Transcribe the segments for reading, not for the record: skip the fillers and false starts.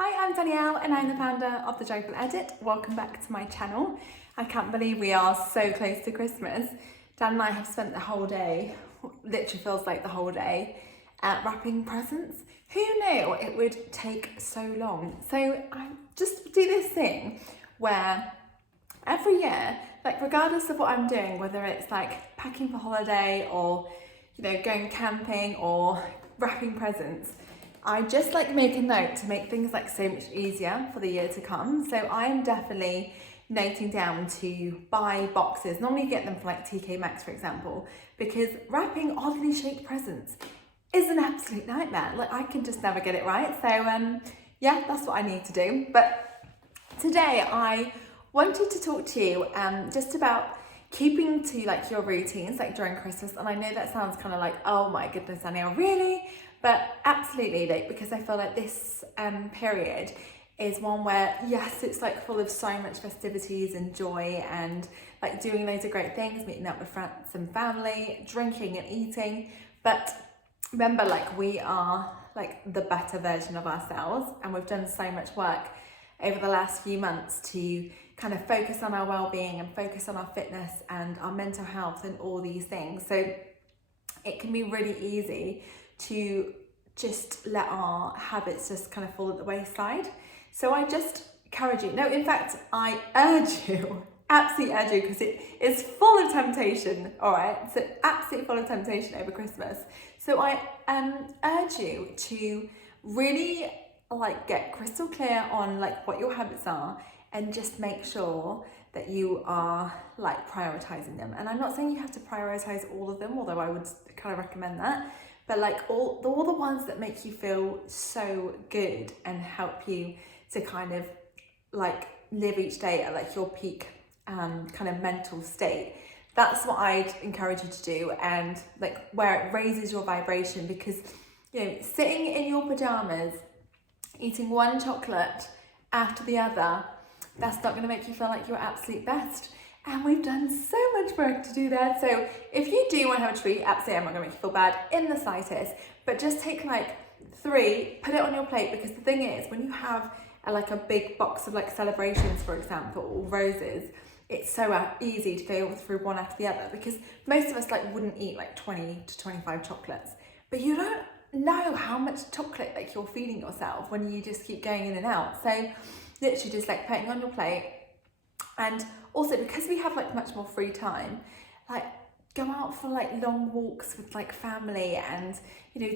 Hi, I'm Danielle and I'm the founder of The Joyful Edit. Welcome back to my channel. I can't believe we are so close to Christmas. Dan and I have spent the whole day, literally feels like the whole day, wrapping presents. Who knew it would take so long? So I just do this thing where every year, like regardless of what I'm doing, whether it's like packing for holiday or, going camping or wrapping presents, I just like make a note to make things like so much easier for the year to come. So I am definitely noting down to buy boxes. Normally you get them for like TK Maxx, for example, because wrapping oddly shaped presents is an absolute nightmare. Like I can just never get it right. So yeah, that's what I need to do. But today I wanted to talk to you just about keeping to like your routines like during Christmas. And I know that sounds kind of like, oh my goodness, Danielle, really? But absolutely, like, because I feel like this period is one where, yes, it's like full of so much festivities and joy and like doing loads of great things, meeting up with friends and family, drinking and eating. But remember, like we are like the better version of ourselves, and we've done so much work over the last few months to kind of focus on our well-being and focus on our fitness and our mental health and all these things. So it can be really easy to just let our habits just kind of fall at the wayside. So I just encourage you, no, in fact, I urge you, absolutely urge you, because it is full of temptation, all right? So absolutely full of temptation over Christmas. So I urge you to really like get crystal clear on like what your habits are and just make sure that you are like prioritizing them. And I'm not saying you have to prioritize all of them, although I would kind of recommend that. But like all the ones that make you feel so good and help you to kind of like live each day at like your peak kind of mental state. That's what I'd encourage you to do, and like where it raises your vibration, because sitting in your pajamas eating one chocolate after the other, that's not going to make you feel like your absolute best. And we've done so much work to do that. So if you do want to have a treat, absolutely, I'm not going to make you feel bad in the slightest, but just take like 3, put it on your plate, because the thing is, when you have like a big box of like celebrations, for example, or roses, it's so easy to go through one after the other, because most of us like wouldn't eat like 20 to 25 chocolates, but you don't know how much chocolate like you're feeding yourself when you just keep going in and out. So literally just like putting on your plate. And also, because we have like much more free time, like go out for like long walks with like family, and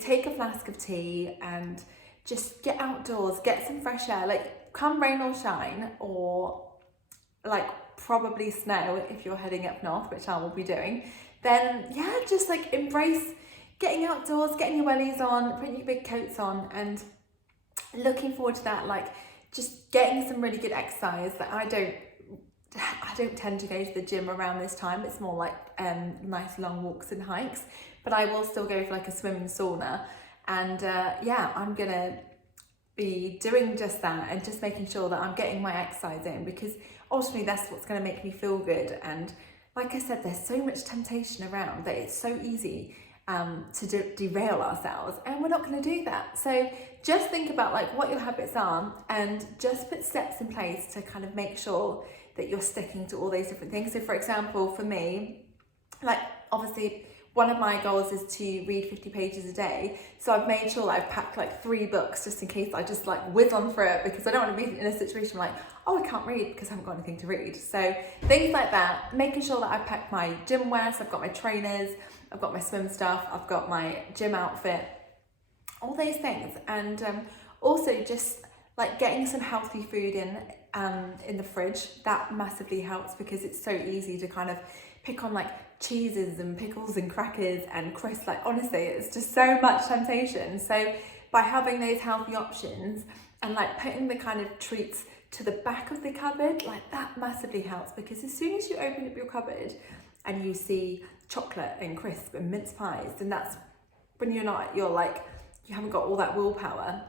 take a flask of tea and just get outdoors, get some fresh air, like come rain or shine, or like probably snow if you're heading up north, which I will be doing. Then yeah, just like embrace getting outdoors, getting your wellies on, putting your big coats on, and looking forward to that, like just getting some really good exercise. That I don't tend to go to the gym around this time. It's more like nice long walks and hikes, but I will still go for like a swim and sauna. And yeah, I'm gonna be doing just that and just making sure that I'm getting my exercise in, because ultimately that's what's going to make me feel good. And like I said, there's so much temptation around that it's so easy to derail ourselves, and we're not going to do that. So just think about like what your habits are, and just put steps in place to kind of make sure that you're sticking to all these different things. So for example, for me, like obviously one of my goals is to read 50 pages a day. So I've made sure that I've packed like 3 books just in case I just like whiz on through it, because I don't want to be in a situation like, oh, I can't read because I haven't got anything to read. So things like that, making sure that I've packed my gym wear. So I've got my trainers, I've got my swim stuff, I've got my gym outfit, all those things. And also just like getting some healthy food in the fridge. That massively helps, because it's so easy to kind of pick on like cheeses and pickles and crackers and crisps. Like honestly, it's just so much temptation. So by having those healthy options and like putting the kind of treats to the back of the cupboard, like that massively helps, because as soon as you open up your cupboard and you see chocolate and crisp and mince pies, then that's when you're like, you haven't got all that willpower.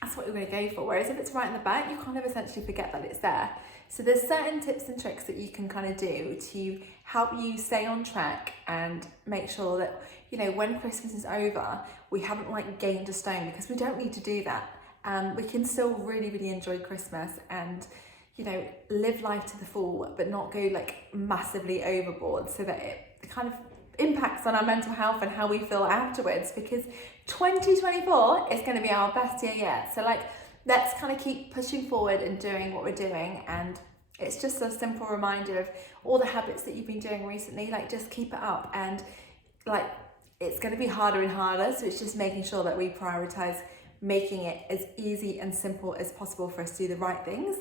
That's what you're going to go for. Whereas if it's right in the back, you kind of essentially forget that it's there. So there's certain tips and tricks that you can kind of do to help you stay on track and make sure that, when Christmas is over, we haven't like gained a stone, because we don't need to do that. we can still really, really enjoy Christmas and, you know, live life to the full, but not go like massively overboard, so that it kind of impacts on our mental health and how we feel afterwards, because 2024 is going to be our best year yet. So like, let's kind of keep pushing forward and doing what we're doing. And it's just a simple reminder of all the habits that you've been doing recently, like just keep it up. And like, it's going to be harder and harder, so it's just making sure that we prioritize making it as easy and simple as possible for us to do the right things,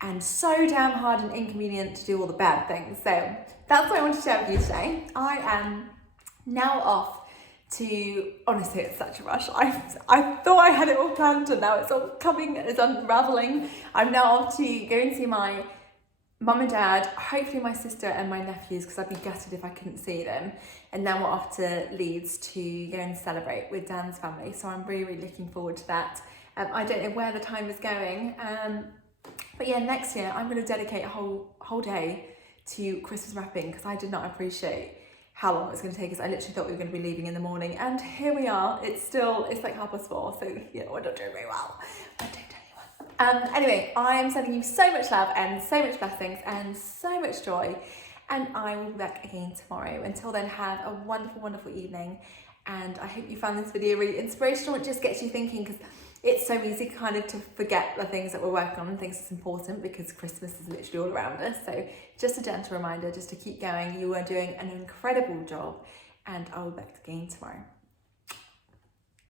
and so damn hard and inconvenient to do all the bad things. So that's what I want to share with you today. I am now off to, honestly, it's such a rush. I thought I had it all planned, and now it's all coming, it's unraveling. I'm now off to go and see my mum and dad, hopefully my sister and my nephews, because I'd be gutted if I couldn't see them. And then we're off to Leeds to go and celebrate with Dan's family. So I'm really, really looking forward to that. I don't know where the time is going. But yeah, next year I'm going to dedicate a whole day to Christmas wrapping, because I did not appreciate how long it was going to take us. I literally thought we were going to be leaving in the morning, and here we are. It's like 4:30, so you know, we're not doing very well. I don't tell anyone. Anyway, I am sending you so much love and so much blessings and so much joy, and I will be back again tomorrow. Until then, have a wonderful, wonderful evening, and I hope you found this video really inspirational. It just gets you thinking, because it's so easy kind of to forget the things that we're working on and things that's important, because Christmas is literally all around us. So just a gentle reminder just to keep going. You are doing an incredible job, and I will be back again tomorrow.